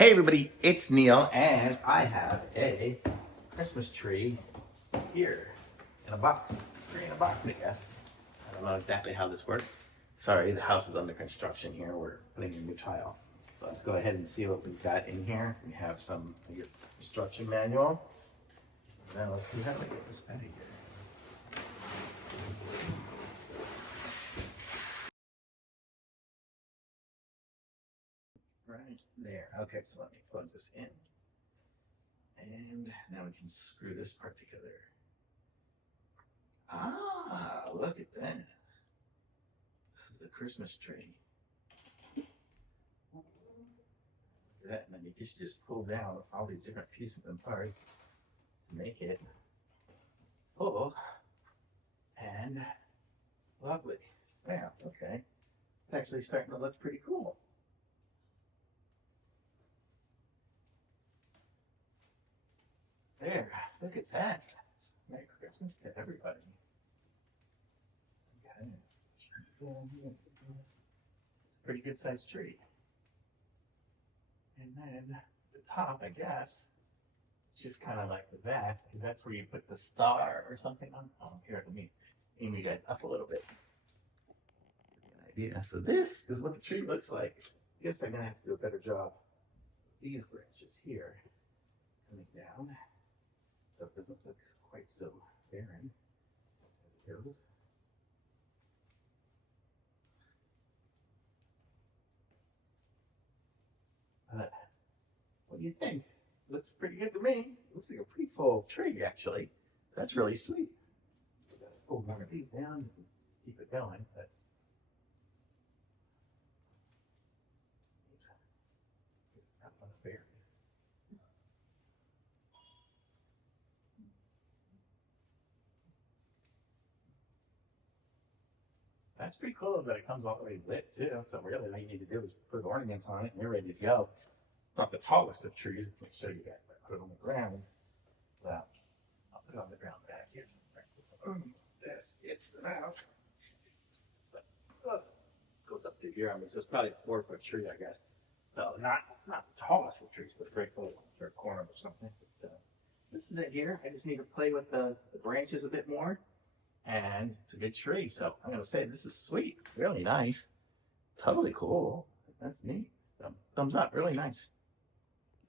Hey everybody, it's Neil, and I have a Christmas tree here in a box. Tree in a box, I guess. I don't know exactly how this works. Sorry, the house is under construction here. We're putting in new tile. So let's go ahead and see what we've got in here. We have some, I guess, instruction manual. Now let's see how do I get this out of here. Right there. Okay, so let me plug this in. And now we can screw this part together. Ah, look at that. This is a Christmas tree. That, and then you just pull down all these different pieces and parts to make it full and lovely. Yeah, okay. It's actually starting to look pretty cool. There, look at that. Merry Christmas to everybody. Okay. It's a pretty good sized tree. And then the top, I guess, it's just kind of like that, because that's where you put the star or something on. Oh, here, let me aim that up a little bit. Good idea. So this is what the tree looks like. I guess I'm going to have to do a better job. These branches here coming down. So it doesn't look quite so barren as it goes. But what do you think? Looks pretty good to me. Looks like a pretty full tree, actually. So that's really sweet. We've got to pull one of these down and keep it going. But it's not one of berries. That's pretty cool that it comes all the way lit too. So really all you need to do is put ornaments on it and you're ready to go. Not the tallest of trees, if I show you that. If I put it on the ground. Well, I'll put it on the ground back here. This gets them out. But goes up to here. I mean, so it's probably a 4-foot tree, I guess. So not the tallest of trees, but very cool for a corner or something. But, this is it here. I just need to play with the branches a bit more. And it's a good tree, so I'm gonna say this is sweet, really nice, totally cool. That's neat. Thumbs up, really nice.